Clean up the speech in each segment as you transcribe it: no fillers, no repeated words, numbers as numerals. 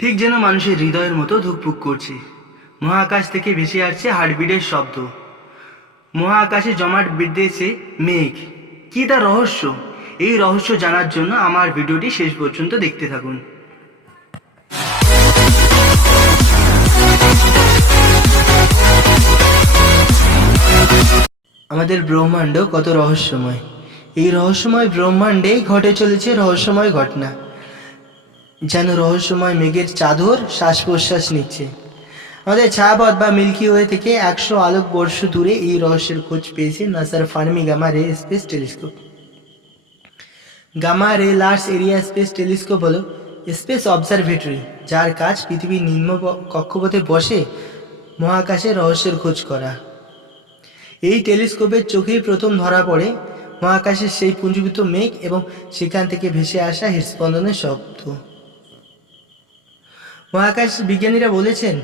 ঠিক যেন মানুষের হৃদয়ের মতো ধুকপুক করছে। মহাকাশ থেকে ভেসে আসছে হার্টবিটের শব্দ। মহাকাশে জমাট বেঁধেছে মেঘ। কি তার রহস্য? এই রহস্য জানার জন্য আমার ভিডিওটি শেষ পর্যন্ত দেখতে থাকুন। আমাদের ব্রহ্মাণ্ড কত রহস্যময়। এই রহস্যময় ব্রহ্মাণ্ডেই ঘটে চলেছে রহস্যময় ঘটনা। যেন রহস্যময় মেঘের চাদর শ্বাস প্রশ্বাস নিচ্ছে। আমাদের ছায়াপথ বা মিল্কি ওয়ে থেকে 100 আলোকবর্ষ দূরে এই রহস্যের খোঁজ পেয়েছে নাসার ফার্মি গামা রে স্পেস টেলিস্কোপ। গামা রে লার্জ এরিয়া স্পেস টেলিস্কোপ হলো স্পেস অবজারভেটরি, যার কাজ পৃথিবীর নিম্ন কক্ষপথে বসে মহাকাশের রহস্যের খোঁজ করা। এই টেলিস্কোপের চোখেই প্রথম ধরা পড়ে মহাকাশের সেই পুঞ্জীভূত মেঘ এবং সেখান থেকে ভেসে আসা হৃদস্পন্দনের শব্দ। মহাকাশ বিজ্ঞানীরা বলেছেন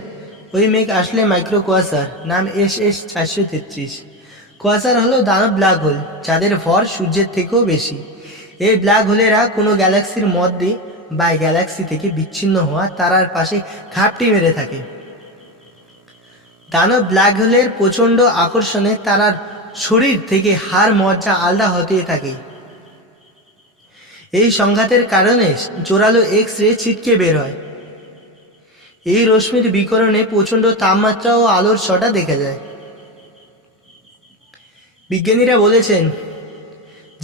ওই মেঘ আসলে মাইক্রো কোয়াসার, নাম SS-433। কোয়াসার হলো দানব ব্ল্যাক হোল, যাদের ভর সূর্যের থেকেও বেশি। এই ব্ল্যাক হোলেরা কোনো গ্যালাক্সির মধ্যে বা গ্যালাক্সি থেকে বিচ্ছিন্ন হওয়া তারার পাশে ঘাপটি মেরে থাকে। দানব ব্ল্যাক হোলের প্রচণ্ড আকর্ষণে তারার শরীর থেকে হাড় মজ্জা আলাদা হতে থাকে। এই সংঘাতের কারণে জোরালো এক্স রে ছিটকে বের হয়। এই রশ্মির বিকিরণে প্রচণ্ড তাপমাত্রা ও আলোর ছটা দেখা যায়। বিজ্ঞানীরা বলেছেন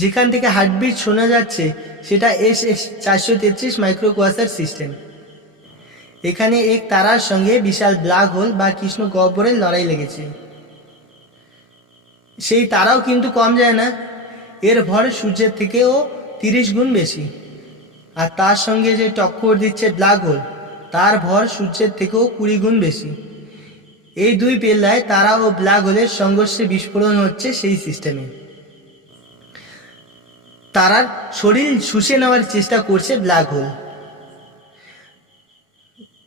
যেখান থেকে হার্টবিট শোনা যাচ্ছে সেটা SS-433 মাইক্রো কোয়াসার সিস্টেম। এখানে এক তারার সঙ্গে বিশাল ব্ল্যাক হোল বা কৃষ্ণ গহ্বরের লড়াই লেগেছে। সেই তারাও কিন্তু কম যায় না। এর ভর সূর্যের থেকেও 30 গুণ বেশি। আর তার সঙ্গে যে টক্কর দিচ্ছে ব্ল্যাক হোল, তার ভর সূর্যের থেকেও 20 গুণ বেশি। এই দুই পেল্লায় তারা ও ব্ল্যাক হোলের সংঘর্ষে বিস্ফোরণ হচ্ছে সেই সিস্টেমে। তারার শরীর শুষে নেওয়ার চেষ্টা করছে ব্ল্যাক হোল।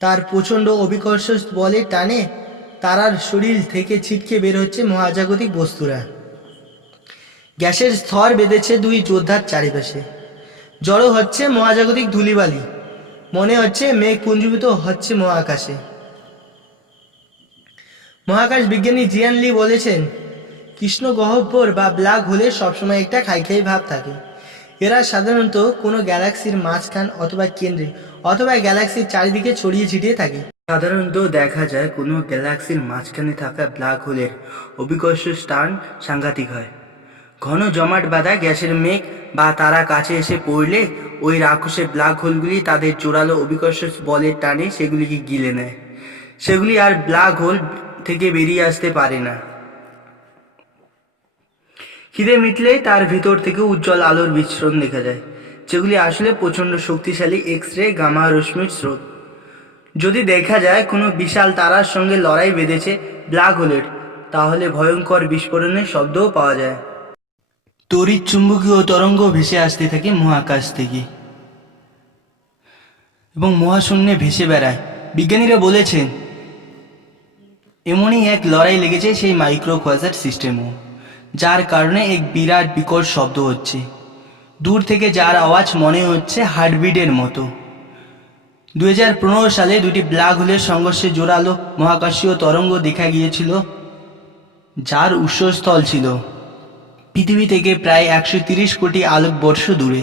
তার প্রচণ্ড অভিকর্ষ বলের টানে তারার শরীর থেকে ছিটকে বের হচ্ছে মহাজাগতিক বস্তুরা। গ্যাসের স্তর বেঁধেছে দুই যোদ্ধার চারিপাশে। জড়ো হচ্ছে মহাজাগতিক ধূলিবালি। মনে হচ্ছে মেঘ পুঞ্জীভূত হচ্ছে মহাকাশে। মহাকাশ বিজ্ঞানী জিয়ান লি বলেছেন কৃষ্ণ গহ্বর বা ব্ল্যাক হোলে সবসময় একটা খাই ভাব থাকে। এরা সাধারণত কোনো গ্যালাক্সির মাঝখান অথবা কেন্দ্রে অথবা গ্যালাক্সির চারিদিকে ছড়িয়ে ছিটিয়ে থাকে। সাধারণত দেখা যায় কোনো গ্যালাক্সির মাঝখানে থাকা ব্ল্যাক হোলের অভিকর্ষ স্থান সাংঘাতিক হয়। ঘন জমাট বাঁধা গ্যাসের মেঘ বা তারা কাছে এসে পড়লে ওই রাক্ষসে ব্ল্যাক হোলগুলি তাদের জোরালো অভিকর্ষ বলের টানে সেগুলিকে গিলে নেয়। সেগুলি আর ব্ল্যাক হোল থেকে বেরিয়ে আসতে পারে না। খিদে মিটলেই তার ভিতর থেকে উজ্জ্বল আলোর বিচ্ছুরণ দেখা যায়, যেগুলি আসলে প্রচণ্ড শক্তিশালী এক্স রে গামা রশ্মির স্রোত। যদি দেখা যায় কোনো বিশাল তারার সঙ্গে লড়াই বেঁধেছে ব্ল্যাক হোলের, তাহলে ভয়ঙ্কর বিস্ফোরণের শব্দও পাওয়া যায়। তড়িৎ চুম্বকীয় তরঙ্গ ভেসে আসতে থাকে মহাকাশ থেকে এবং মহাশূন্যে ভেসে বেড়ায়। বিজ্ঞানীরা বলেছেন এমনই এক লড়াই লেগেছে সেই মাইক্রো কোয়াসার সিস্টেমও, যার কারণে এক বিরাট বিকট শব্দ হচ্ছে। দূর থেকে যার আওয়াজ মনে হচ্ছে হার্টবিটের মতো। 2015 সালে দুটি ব্ল্যাক হোলের সংঘর্ষে জোরালো মহাকাশীয় তরঙ্গ দেখা গিয়েছিল, যার উৎসস্থল ছিল পৃথিবী থেকে প্রায় 130 কোটি আলোকবর্ষ দূরে।